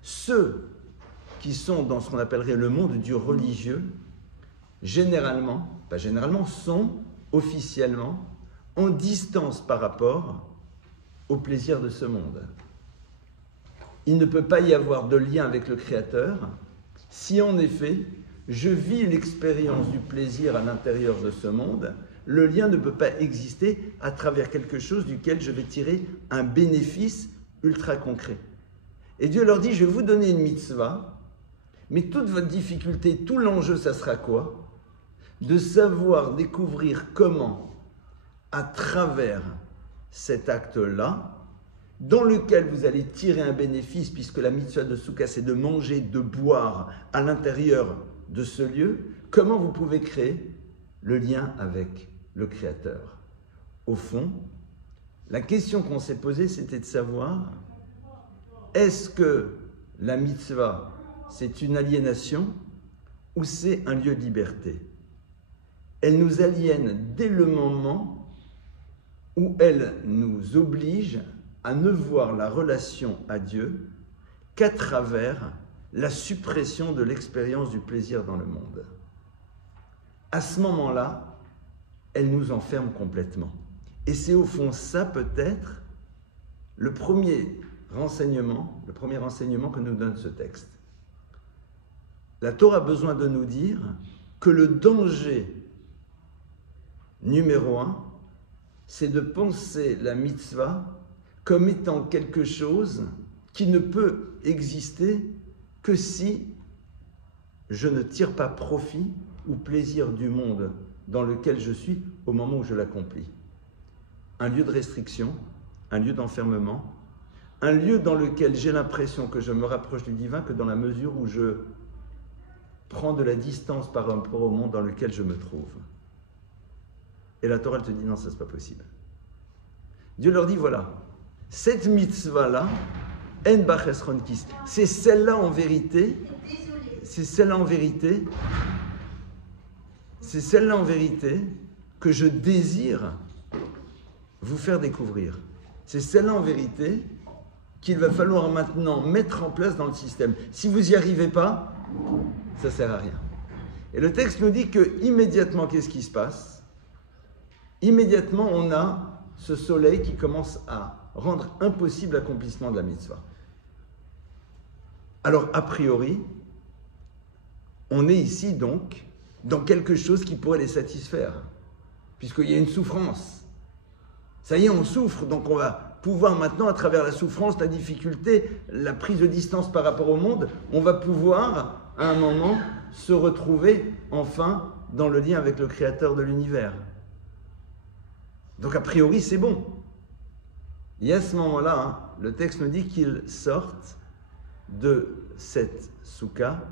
ceux qui sont dans ce qu'on appellerait le monde du religieux, généralement, pas généralement, sont officiellement en distance par rapport au plaisir de ce monde. Il ne peut pas y avoir de lien avec le Créateur si en effet je vis l'expérience du plaisir à l'intérieur de ce monde. Le lien ne peut pas exister à travers quelque chose duquel je vais tirer un bénéfice ultra concret. Et Dieu leur dit, je vais vous donner une mitzvah, mais toute votre difficulté, tout l'enjeu, ça sera quoi? De savoir découvrir comment, à travers cet acte-là, dans lequel vous allez tirer un bénéfice, puisque la mitzvah de Souka, c'est de manger, de boire à l'intérieur de ce lieu, comment vous pouvez créer le lien avec le Créateur. Au fond, la question qu'on s'est posée, c'était de savoir, est-ce que la mitzvah, c'est une aliénation ou c'est un lieu de liberté? Elle nous aliène dès le moment où elle nous oblige à ne voir la relation à Dieu qu'à travers la suppression de l'expérience du plaisir dans le monde. À ce moment-là, elle nous enferme complètement. Et c'est au fond ça peut-être le premier renseignement que nous donne ce texte. La Torah a besoin de nous dire que le danger numéro 1, c'est de penser la mitzvah comme étant quelque chose qui ne peut exister que si je ne tire pas profit ou plaisir du monde dans lequel je suis au moment où je l'accomplis. Un lieu de restriction, un lieu d'enfermement, un lieu dans lequel j'ai l'impression que je me rapproche du divin que dans la mesure où je prends de la distance par rapport au monde dans lequel je me trouve. Et la Torah, elle te dit non, ça c'est pas possible. Dieu leur dit voilà, cette mitzvah-là, en bachesron kis, c'est celle-là en vérité, c'est celle-là en vérité que je désire vous faire découvrir. C'est celle-là en vérité qu'il va falloir maintenant mettre en place dans le système. Si vous n'y arrivez pas, ça ne sert à rien. Et le texte nous dit que immédiatement, qu'est-ce qui se passe? Immédiatement, on a ce soleil qui commence à rendre impossible l'accomplissement de la mitzvah. Alors, a priori, on est ici donc dans quelque chose qui pourrait les satisfaire, puisqu'il y a une souffrance. Ça y est, on souffre, donc on va pouvoir maintenant, à travers la souffrance, la difficulté, la prise de distance par rapport au monde, on va pouvoir, à un moment, se retrouver enfin dans le lien avec le Créateur de l'univers. Donc a priori, c'est bon. Et à ce moment-là, le texte nous dit qu'ils sortent de cette soukha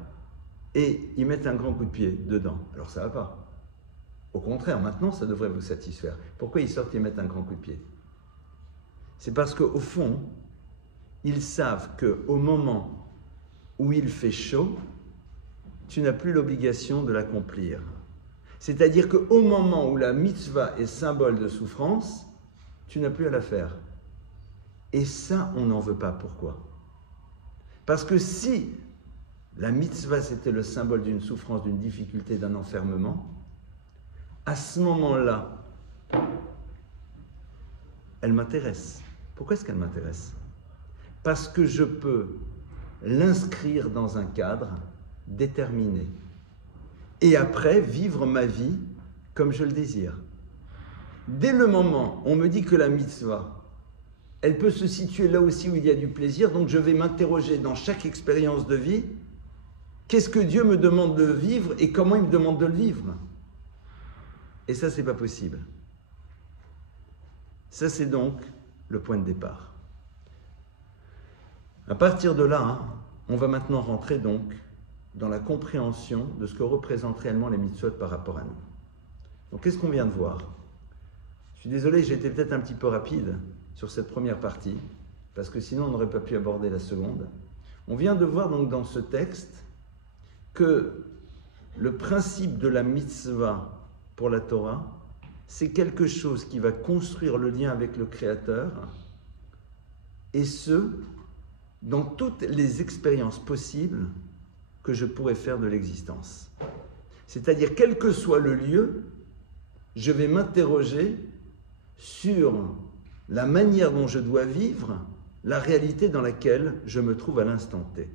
et ils mettent un grand coup de pied dedans. Alors ça ne va pas. Au contraire, maintenant, ça devrait vous satisfaire. Pourquoi ils sortent et mettent un grand coup de pied? C'est parce qu'au fond, ils savent qu'au moment où il fait chaud, tu n'as plus l'obligation de l'accomplir. C'est-à-dire qu'au moment où la mitzvah est symbole de souffrance, tu n'as plus à la faire. Et ça, on n'en veut pas. Pourquoi? Parce que si la mitzvah, c'était le symbole d'une souffrance, d'une difficulté, d'un enfermement, à ce moment-là, elle m'intéresse. Pourquoi est-ce qu'elle m'intéresse? Parce que je peux l'inscrire dans un cadre déterminé. Et après, vivre ma vie comme je le désire. Dès le moment où on me dit que la mitzvah, elle peut se situer là aussi où il y a du plaisir, donc je vais m'interroger dans chaque expérience de vie, qu'est-ce que Dieu me demande de vivre et comment il me demande de le vivre? Et ça, c'est pas possible. Ça, c'est donc le point de départ. À partir de là, on va maintenant rentrer donc dans la compréhension de ce que représentent réellement les mitzvot par rapport à nous. Donc, qu'est-ce qu'on vient de voir? Je suis désolé, j'ai été peut-être un petit peu rapide sur cette première partie, parce que sinon on n'aurait pas pu aborder la seconde. On vient de voir donc dans ce texte que le principe de la mitzvah pour la Torah, c'est quelque chose qui va construire le lien avec le Créateur, et ce, dans toutes les expériences possibles que je pourrais faire de l'existence. C'est-à-dire, quel que soit le lieu, je vais m'interroger sur la manière dont je dois vivre la réalité dans laquelle je me trouve à l'instant T.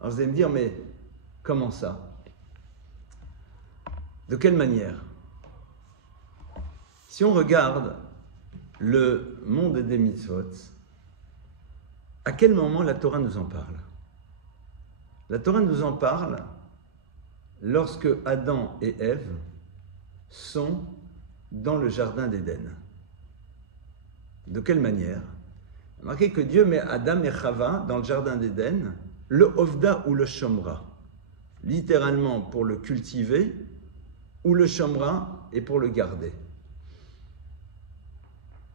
Alors vous allez me dire, mais comment ça? De quelle manière? Si on regarde le monde des mitzvot, à quel moment la Torah nous en parle? La Torah nous en parle lorsque Adam et Ève sont dans le jardin d'Éden. De quelle manière? Remarquez que Dieu met Adam et Chava dans le jardin d'Éden, le Ovda ou le Shomra, littéralement pour le cultiver, ou le Shomra est pour le garder.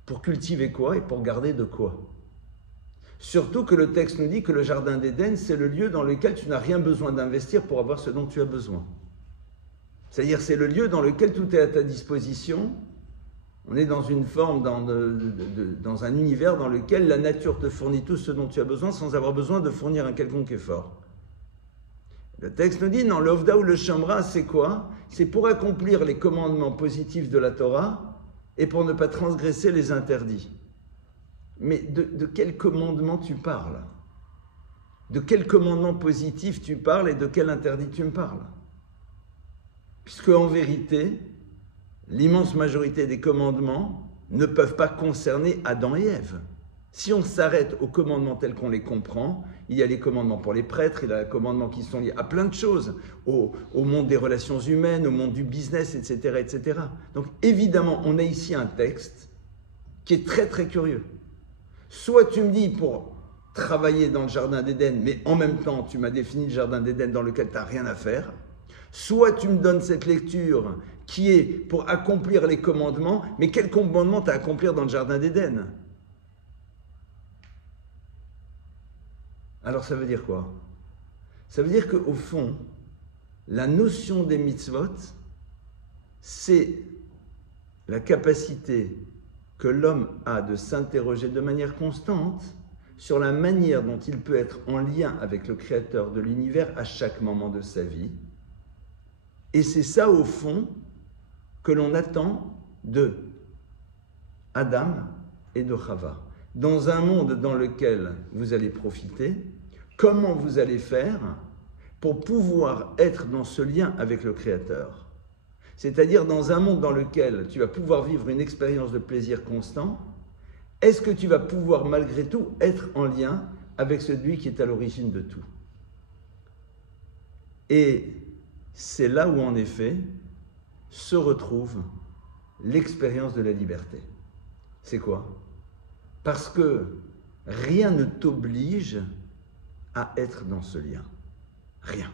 Pour cultiver quoi et pour garder de quoi? Surtout que le texte nous dit que le jardin d'Éden, c'est le lieu dans lequel tu n'as rien besoin d'investir pour avoir ce dont tu as besoin. C'est-à-dire, c'est le lieu dans lequel tout est à ta disposition. On est dans une forme, dans un univers dans lequel la nature te fournit tout ce dont tu as besoin sans avoir besoin de fournir un quelconque effort. Le texte nous dit, non, le Ovda ou le Shomra, c'est quoi? C'est pour accomplir les commandements positifs de la Torah et pour ne pas transgresser les interdits. Mais de quel commandement tu parles? De quel commandement positif tu parles et de quel interdit tu me parles? Puisque en vérité, l'immense majorité des commandements ne peuvent pas concerner Adam et Ève. Si on s'arrête aux commandements tels qu'on les comprend, il y a les commandements pour les prêtres, il y a les commandements qui sont liés à plein de choses, au monde des relations humaines, au monde du business, etc., etc. Donc évidemment, on a ici un texte qui est très très curieux. Soit tu me dis pour travailler dans le jardin d'Éden, mais en même temps tu m'as défini le jardin d'Éden dans lequel tu n'as rien à faire, soit tu me donnes cette lecture qui est pour accomplir les commandements, mais quel commandement tu as à accomplir dans le jardin d'Éden? Alors ça veut dire quoi? Ça veut dire qu'au fond, la notion des mitzvot, c'est la capacité que l'homme a de s'interroger de manière constante sur la manière dont il peut être en lien avec le Créateur de l'univers à chaque moment de sa vie. Et c'est ça, au fond, que l'on attend de Adam et de Chava. Dans un monde dans lequel vous allez profiter, comment vous allez faire pour pouvoir être dans ce lien avec le Créateur? C'est-à-dire dans un monde dans lequel tu vas pouvoir vivre une expérience de plaisir constant, est-ce que tu vas pouvoir malgré tout être en lien avec celui qui est à l'origine de tout? Et c'est là où en effet se retrouve l'expérience de la liberté. C'est quoi? Parce que rien ne t'oblige à être dans ce lien. Rien.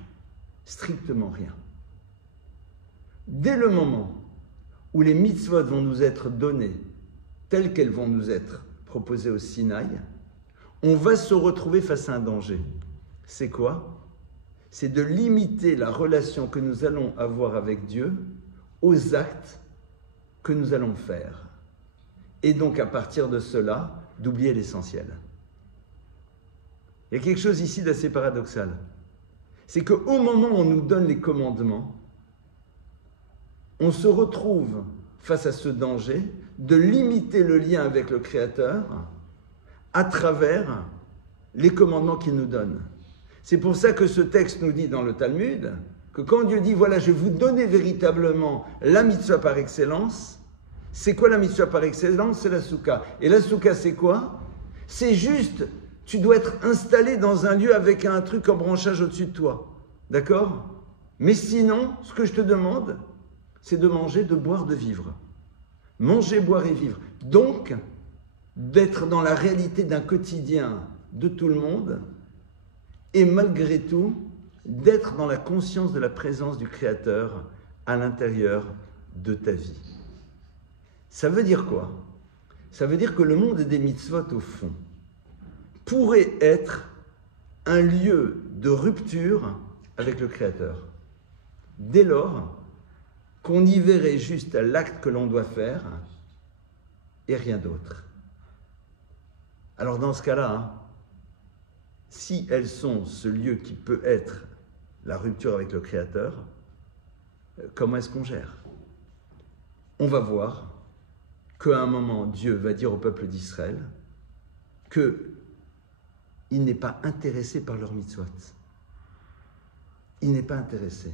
Strictement rien. Dès le moment où les mitzvot vont nous être données telles qu'elles vont nous être proposées au Sinaï, on va se retrouver face à un danger. C'est quoi? C'est de limiter la relation que nous allons avoir avec Dieu aux actes que nous allons faire. Et donc à partir de cela, d'oublier l'essentiel. Il y a quelque chose ici d'assez paradoxal. C'est qu'au moment où on nous donne les commandements, on se retrouve face à ce danger de limiter le lien avec le Créateur à travers les commandements qu'il nous donne. C'est pour ça que ce texte nous dit dans le Talmud que quand Dieu dit « Voilà, je vais vous donner véritablement la mitzvah par excellence », c'est quoi la mitzvah par excellence? C'est la soukha. Et la soukha, c'est quoi? C'est juste, tu dois être installé dans un lieu avec un truc en branchage au-dessus de toi. D'accord? Mais sinon, ce que je te demande, c'est de manger, de boire, de vivre. Manger, boire et vivre. Donc, d'être dans la réalité d'un quotidien de tout le monde et malgré tout, d'être dans la conscience de la présence du Créateur à l'intérieur de ta vie. Ça veut dire quoi? Ça veut dire que le monde des mitzvot, au fond, pourrait être un lieu de rupture avec le Créateur. Dès lors qu'on y verrait juste l'acte que l'on doit faire et rien d'autre. Alors dans ce cas-là, si elles sont ce lieu qui peut être la rupture avec le Créateur, comment est-ce qu'on gère? On va voir qu'à un moment, Dieu va dire au peuple d'Israël qu'il n'est pas intéressé par leur mitzvot. Il n'est pas intéressé.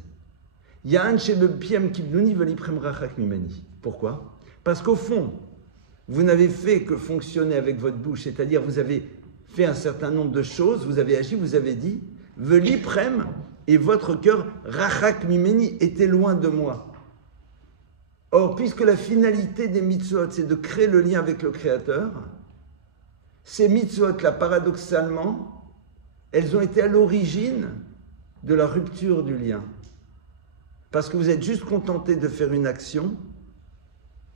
Pourquoi? Parce qu'au fond, vous n'avez fait que fonctionner avec votre bouche, c'est-à-dire vous avez fait un certain nombre de choses, vous avez agi, vous avez dit, Veliprem, et votre cœur, rachak mimeni, était loin de moi. Or, puisque la finalité des mitzvot, c'est de créer le lien avec le Créateur, ces mitzvot-là, paradoxalement, elles ont été à l'origine de la rupture du lien. Parce que vous êtes juste contenté de faire une action,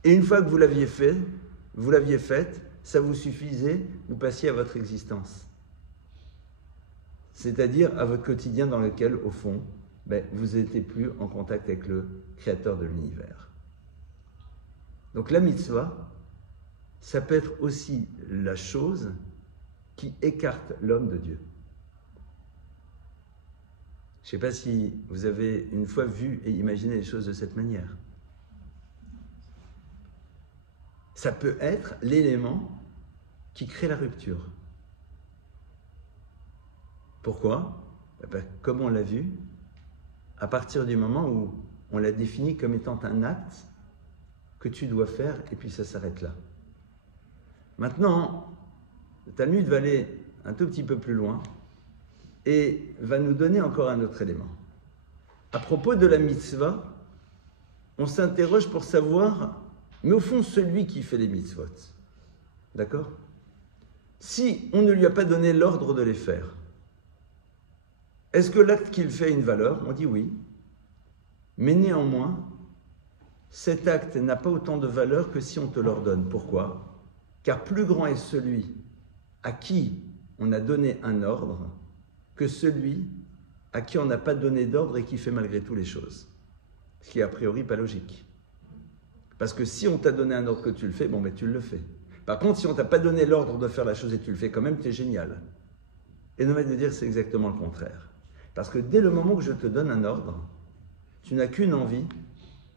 et une fois que vous l'aviez faite, ça vous suffisait, vous passiez à votre existence. C'est-à-dire à votre quotidien dans lequel, au fond, vous n'étiez plus en contact avec le Créateur de l'univers. Donc la mitzvah, ça peut être aussi la chose qui écarte l'homme de Dieu. Je ne sais pas si vous avez une fois vu et imaginé les choses de cette manière. Ça peut être l'élément qui crée la rupture. Pourquoi? Comme on l'a vu, à partir du moment où on l'a défini comme étant un acte que tu dois faire, et puis ça s'arrête là. Maintenant, le Talmud va aller un tout petit peu plus loin et va nous donner encore un autre élément. À propos de la mitzvah, on s'interroge pour savoir, mais au fond, celui qui fait les mitzvot, d'accord? Si on ne lui a pas donné l'ordre de les faire, est-ce que l'acte qu'il fait a une valeur? On dit oui. Mais néanmoins, cet acte n'a pas autant de valeur que si on te l'ordonne. Pourquoi? Car plus grand est celui à qui on a donné un ordre que celui à qui on n'a pas donné d'ordre et qui fait malgré tout les choses. Ce qui est a priori pas logique. Parce que si on t'a donné un ordre que tu le fais, tu le fais. Par contre, si on t'a pas donné l'ordre de faire la chose et tu le fais quand même, tu es génial. Et non mais de dire c'est exactement le contraire. Parce que dès le moment que je te donne un ordre, tu n'as qu'une envie,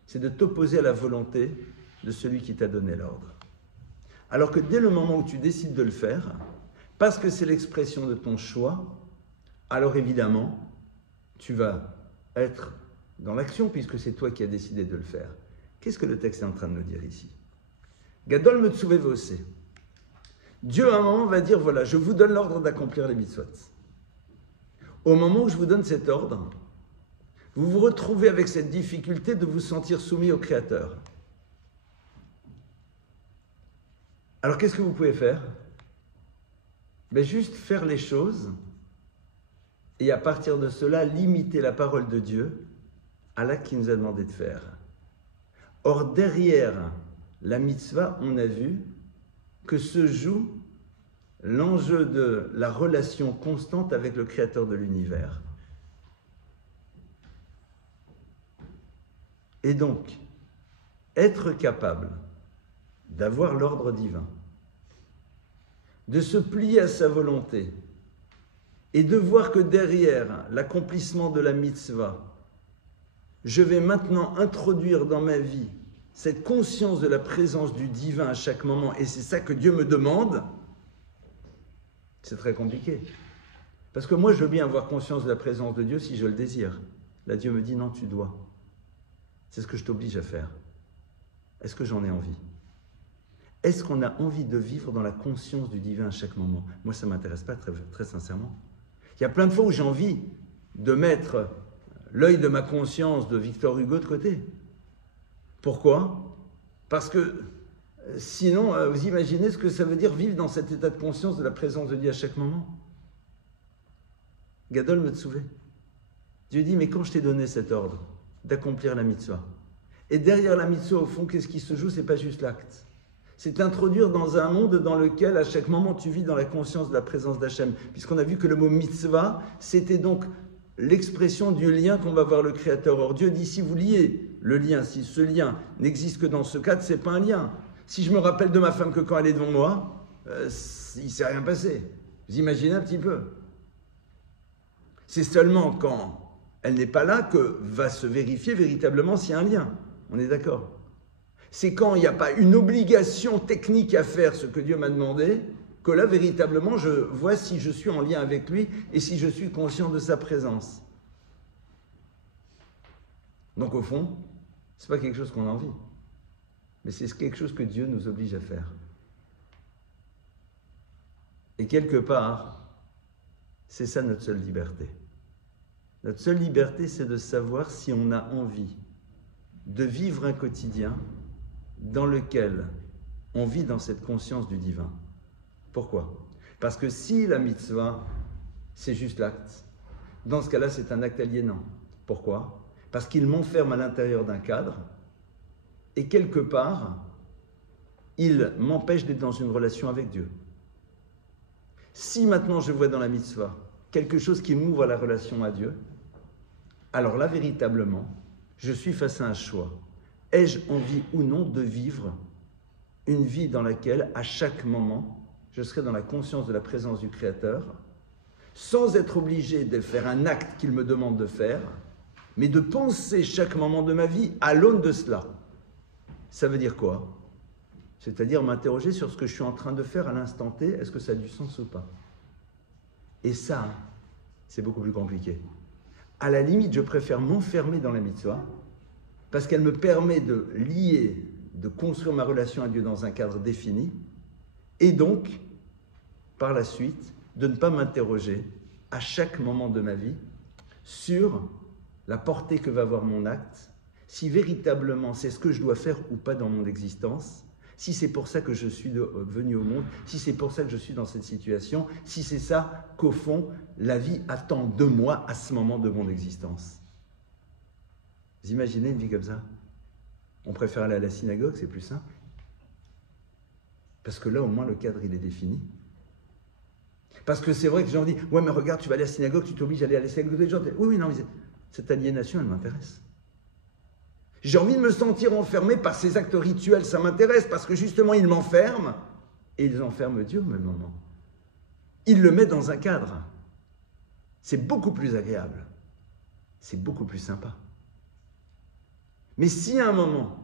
c'est de t'opposer à la volonté de celui qui t'a donné l'ordre. Alors que dès le moment où tu décides de le faire, parce que c'est l'expression de ton choix, alors évidemment, tu vas être dans l'action puisque c'est toi qui as décidé de le faire. Qu'est-ce que le texte est en train de nous dire ici? Gadol Metsuve Vose. Dieu à un moment va dire, voilà, je vous donne l'ordre d'accomplir les mitzvot. Au moment où je vous donne cet ordre, vous vous retrouvez avec cette difficulté de vous sentir soumis au Créateur. Alors qu'est-ce que vous pouvez faire? Juste faire les choses et à partir de cela, limiter la parole de Dieu à l'acte qu'il nous a demandé de faire. Or, derrière la mitzvah, on a vu que se joue l'enjeu de la relation constante avec le Créateur de l'univers. Et donc, être capable d'avoir l'ordre divin, de se plier à sa volonté et de voir que derrière l'accomplissement de la mitzvah, je vais maintenant introduire dans ma vie cette conscience de la présence du divin à chaque moment, et c'est ça que Dieu me demande, c'est très compliqué. Parce que moi, je veux bien avoir conscience de la présence de Dieu si je le désire. Là, Dieu me dit, non, tu dois. C'est ce que je t'oblige à faire. Est-ce que j'en ai envie? Est-ce qu'on a envie de vivre dans la conscience du divin à chaque moment? Moi, ça ne m'intéresse pas très, très sincèrement. Il y a plein de fois où j'ai envie de mettre l'œil de ma conscience de Victor Hugo de côté. Pourquoi? Parce que sinon, vous imaginez ce que ça veut dire vivre dans cet état de conscience de la présence de Dieu à chaque moment? Gadol Metsuve. Dieu dit, mais quand je t'ai donné cet ordre d'accomplir la mitzvah, et derrière la mitzvah, au fond, qu'est-ce qui se joue? C'est pas juste l'acte. C'est t'introduire dans un monde dans lequel, à chaque moment, tu vis dans la conscience de la présence d'Hachem. Puisqu'on a vu que le mot mitzvah, c'était donc l'expression du lien qu'on va voir le Créateur. Or, Dieu dit, si vous liez le lien, si ce lien n'existe que dans ce cadre, c'est pas un lien. Si je me rappelle de ma femme que quand elle est devant moi, il ne s'est rien passé. Vous imaginez un petit peu? C'est seulement quand elle n'est pas là que va se vérifier véritablement s'il y a un lien. On est d'accord? C'est quand il n'y a pas une obligation technique à faire ce que Dieu m'a demandé, que là, véritablement, je vois si je suis en lien avec lui et si je suis conscient de sa présence. Donc au fond, ce n'est pas quelque chose qu'on a envie, mais c'est quelque chose que Dieu nous oblige à faire. Et quelque part, c'est ça notre seule liberté. Notre seule liberté, c'est de savoir si on a envie de vivre un quotidien dans lequel on vit dans cette conscience du divin. Pourquoi? Parce que si la mitzvah, c'est juste l'acte, dans ce cas-là, c'est un acte aliénant. Pourquoi? Parce qu'il m'enferme à l'intérieur d'un cadre et quelque part, il m'empêche d'être dans une relation avec Dieu. Si maintenant je vois dans la mitzvah quelque chose qui m'ouvre à la relation à Dieu, alors là, véritablement, je suis face à un choix. Ai-je envie ou non de vivre une vie dans laquelle, à chaque moment, je serai dans la conscience de la présence du Créateur, sans être obligé de faire un acte qu'il me demande de faire, mais de penser chaque moment de ma vie à l'aune de cela. Ça veut dire quoi? C'est-à-dire m'interroger sur ce que je suis en train de faire à l'instant T, est-ce que ça a du sens ou pas? Et ça, c'est beaucoup plus compliqué. À la limite, je préfère m'enfermer dans la mitzvah, parce qu'elle me permet de lier, de construire ma relation à Dieu dans un cadre défini, et donc, par la suite, de ne pas m'interroger à chaque moment de ma vie sur la portée que va avoir mon acte, si véritablement c'est ce que je dois faire ou pas dans mon existence, si c'est pour ça que je suis venu au monde, si c'est pour ça que je suis dans cette situation, si c'est ça qu'au fond, la vie attend de moi à ce moment de mon existence. Vous imaginez une vie comme ça? On préfère aller à la synagogue, c'est plus simple. Parce que là, au moins, le cadre, il est défini. Parce que c'est vrai que les gens disent « Ouais, mais regarde, tu vas aller à la synagogue, tu t'obliges à aller à la synagogue. » Les gens disent « Oui, non, mais cette aliénation, elle m'intéresse. J'ai envie de me sentir enfermé par ces actes rituels, ça m'intéresse, parce que justement, ils m'enferment, et ils enferment Dieu au même moment. Ils le mettent dans un cadre. C'est beaucoup plus agréable. C'est beaucoup plus sympa. Mais si à un moment,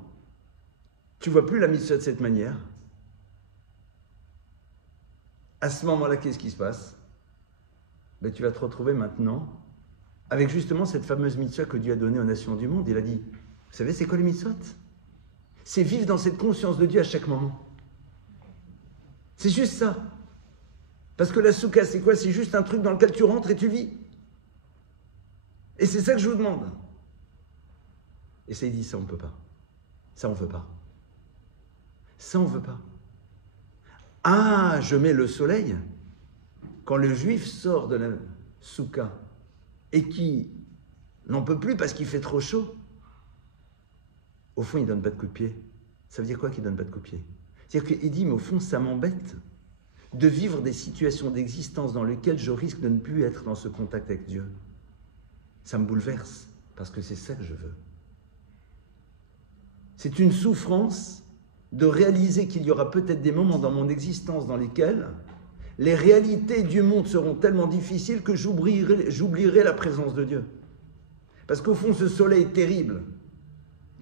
tu ne vois plus la mitzvah de cette manière, à ce moment-là, qu'est-ce qui se passe? Ben, tu vas te retrouver maintenant avec justement cette fameuse mitzvah que Dieu a donnée aux nations du monde. Il a dit, vous savez, c'est quoi les mitzvot? C'est vivre dans cette conscience de Dieu à chaque moment. C'est juste ça. Parce que la soukha, c'est quoi? C'est juste un truc dans lequel tu rentres et tu vis. Et c'est ça que je vous demande. Et ça, il dit, ça, on ne peut pas. Ça, on ne veut pas. Ça, on ne veut pas. Ah, je mets le soleil. Quand le juif sort de la soukha et qui n'en peut plus parce qu'il fait trop chaud, au fond, il ne donne pas de coup de pied. Ça veut dire quoi qu'il ne donne pas de coup de pied? C'est-à-dire qu'il dit, mais au fond, ça m'embête de vivre des situations d'existence dans lesquelles je risque de ne plus être dans ce contact avec Dieu. Ça me bouleverse, parce que c'est ça que je veux. C'est une souffrance de réaliser qu'il y aura peut-être des moments dans mon existence dans lesquels les réalités du monde seront tellement difficiles que j'oublierai la présence de Dieu. Parce qu'au fond, ce soleil terrible,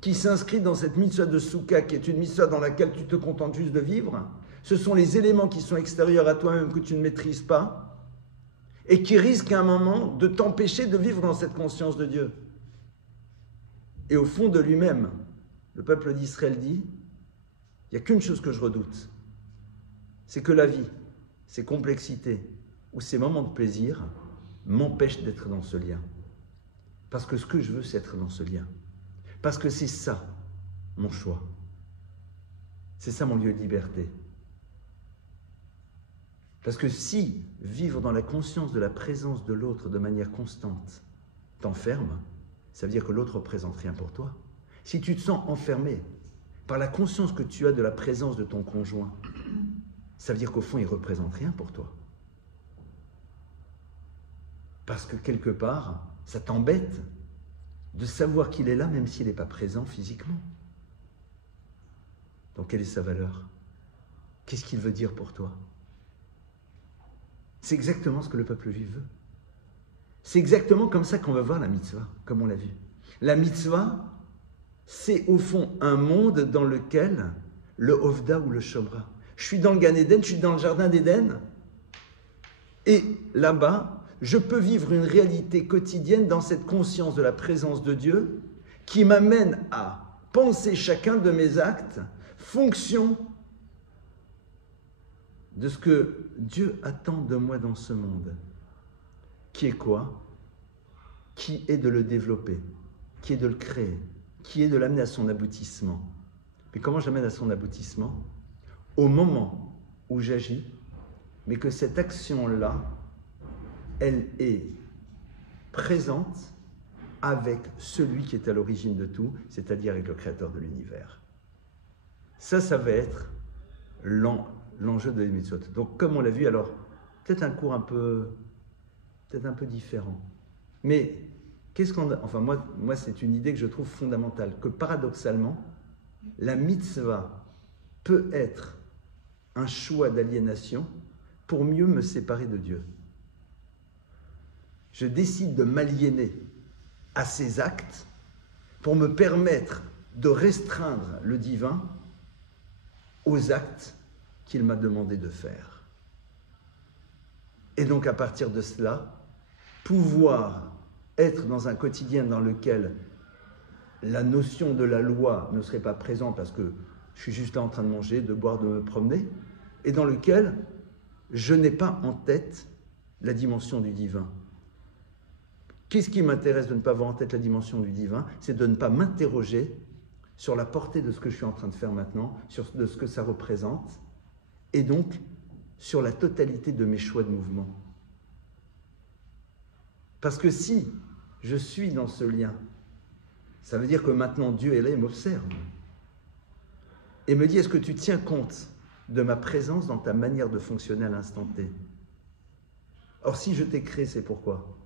qui s'inscrit dans cette mitzvah de soukha, qui est une mitzvah dans laquelle tu te contentes juste de vivre, ce sont les éléments qui sont extérieurs à toi-même que tu ne maîtrises pas et qui risquent à un moment de t'empêcher de vivre dans cette conscience de Dieu. Et au fond de lui-même, le peuple d'Israël dit, il n'y a qu'une chose que je redoute, c'est que la vie, ces complexités ou ces moments de plaisir m'empêchent d'être dans ce lien. Parce que ce que je veux, c'est être dans ce lien. Parce que c'est ça, mon choix. C'est ça mon lieu de liberté. Parce que si vivre dans la conscience de la présence de l'autre de manière constante t'enferme, ça veut dire que l'autre ne représente rien pour toi. Si tu te sens enfermé par la conscience que tu as de la présence de ton conjoint, ça veut dire qu'au fond, il ne représente rien pour toi. Parce que quelque part, ça t'embête de savoir qu'il est là même s'il n'est pas présent physiquement. Donc quelle est sa valeur? Qu'est-ce qu'il veut dire pour toi? C'est exactement ce que le peuple juif veut. C'est exactement comme ça qu'on va voir la mitzvah, comme on l'a vu. La mitzvah, c'est au fond un monde dans lequel le Ovda ou le Shomra. Je suis dans le Gan Eden, je suis dans le jardin d'Éden, et là-bas, je peux vivre une réalité quotidienne dans cette conscience de la présence de Dieu qui m'amène à penser chacun de mes actes fonction de ce que Dieu attend de moi dans ce monde. Qui est quoi? Qui est de le développer, qui est de le créer, qui est de l'amener à son aboutissement. Mais comment j'amène à son aboutissement? Au moment où j'agis, mais que cette action-là, elle est présente avec celui qui est à l'origine de tout, c'est-à-dire avec le créateur de l'univers. Ça va être l'enjeu de l'Emitzvot. Donc, comme on l'a vu, alors, peut-être un cours peut-être un peu différent. Mais, qu'est-ce qu'on a... Enfin, moi, c'est une idée que je trouve fondamentale, que paradoxalement, la mitzvah peut être un choix d'aliénation pour mieux me séparer de Dieu. Je décide de m'aliéner à ses actes pour me permettre de restreindre le divin aux actes qu'il m'a demandé de faire. Et donc à partir de cela, pouvoir être dans un quotidien dans lequel la notion de la loi ne serait pas présente parce que je suis juste là en train de manger, de boire, de me promener, et dans lequel je n'ai pas en tête la dimension du divin. Qu'est-ce qui m'intéresse de ne pas avoir en tête la dimension du divin? C'est de ne pas m'interroger sur la portée de ce que je suis en train de faire maintenant, de ce que ça représente, et donc sur la totalité de mes choix de mouvement. Parce que si je suis dans ce lien, ça veut dire que maintenant Dieu est là et m'observe. Et me dit, est-ce que tu tiens compte de ma présence dans ta manière de fonctionner à l'instant T? Or, si je t'ai créé, c'est pourquoi?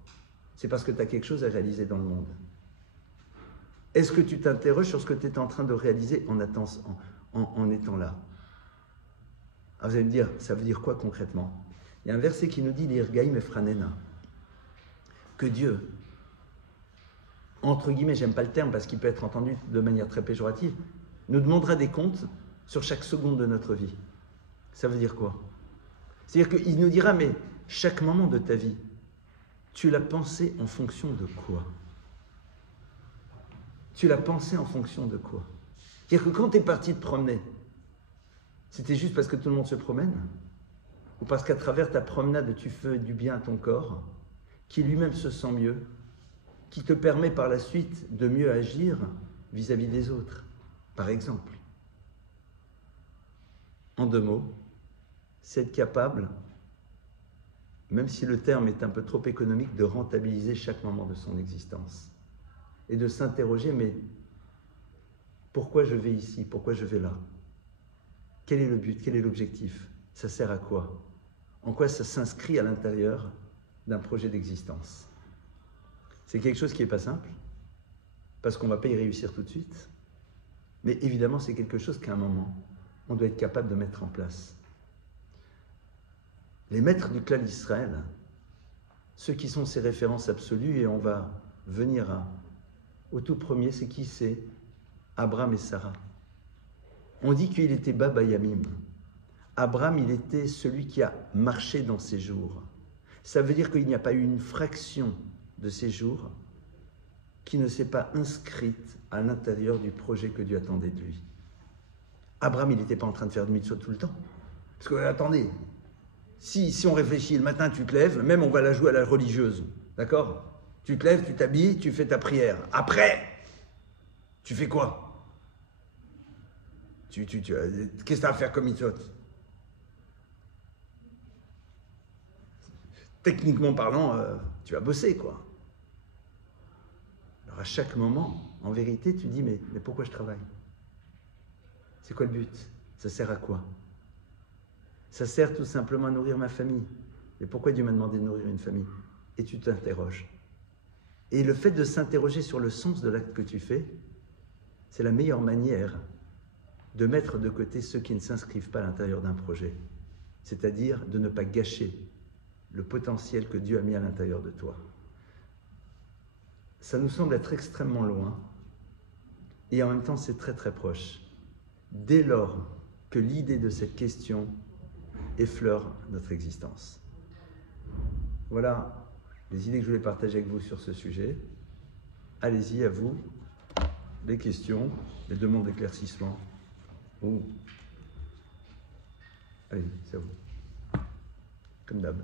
C'est parce que tu as quelque chose à réaliser dans le monde. Est-ce que tu t'interroges sur ce que tu es en train de réaliser en étant là? Alors vous allez me dire, ça veut dire quoi concrètement? Il y a un verset qui nous dit, l'irgaïm efranena, que Dieu, entre guillemets, j'aime pas le terme parce qu'il peut être entendu de manière très péjorative, nous demandera des comptes sur chaque seconde de notre vie. Ça veut dire quoi? C'est-à-dire qu'il nous dira, mais chaque moment de ta vie, tu l'as pensé en fonction de quoi? Tu l'as pensé en fonction de quoi? C'est-à-dire que quand tu es parti te promener, c'était juste parce que tout le monde se promène? Ou parce qu'à travers ta promenade, tu fais du bien à ton corps, qui lui-même se sent mieux, qui te permet par la suite de mieux agir vis-à-vis des autres, par exemple? En deux mots, c'est être capable, même si le terme est un peu trop économique, de rentabiliser chaque moment de son existence. Et de s'interroger, mais pourquoi je vais ici? Pourquoi je vais là? Quel est le but? Quel est l'objectif? Ça sert à quoi? En quoi ça s'inscrit à l'intérieur d'un projet d'existence? C'est quelque chose qui n'est pas simple, parce qu'on ne va pas y réussir tout de suite, mais évidemment c'est quelque chose qu'à un moment, on doit être capable de mettre en place. Les maîtres du clan d'Israël, ceux qui sont ses références absolues, et on va venir au tout premier, c'est qui? C'est Abraham et Sarah. On dit qu'il était Baba Yamim. Abraham, il était celui qui a marché dans ses jours. Ça veut dire qu'il n'y a pas eu une fraction de ses jours qui ne s'est pas inscrite à l'intérieur du projet que Dieu attendait de lui. Abraham, il n'était pas en train de faire de mitzvot tout le temps. Parce que, attendez, si on réfléchit, le matin tu te lèves, même on va la jouer à la religieuse, d'accord? Tu te lèves, tu t'habilles, tu fais ta prière. Après, tu fais quoi? Qu'est-ce que tu as à faire comme mitzvot? Techniquement parlant, tu vas bosser, quoi. Alors à chaque moment, en vérité, tu dis, mais pourquoi je travaille? C'est quoi le but? Ça sert à quoi? Ça sert tout simplement à nourrir ma famille. Et pourquoi Dieu m'a demandé de nourrir une famille? Et tu t'interroges. Et le fait de s'interroger sur le sens de l'acte que tu fais, c'est la meilleure manière de mettre de côté ceux qui ne s'inscrivent pas à l'intérieur d'un projet. C'est-à-dire de ne pas gâcher le potentiel que Dieu a mis à l'intérieur de toi. ça nous semble être extrêmement loin, et en même temps c'est très très proche. Dès lors que l'idée de cette question effleure notre existence. Voilà les idées que je voulais partager avec vous sur ce sujet. Allez-y, à vous, les questions, les demandes d'éclaircissement. Allez, c'est à vous. Comme d'hab.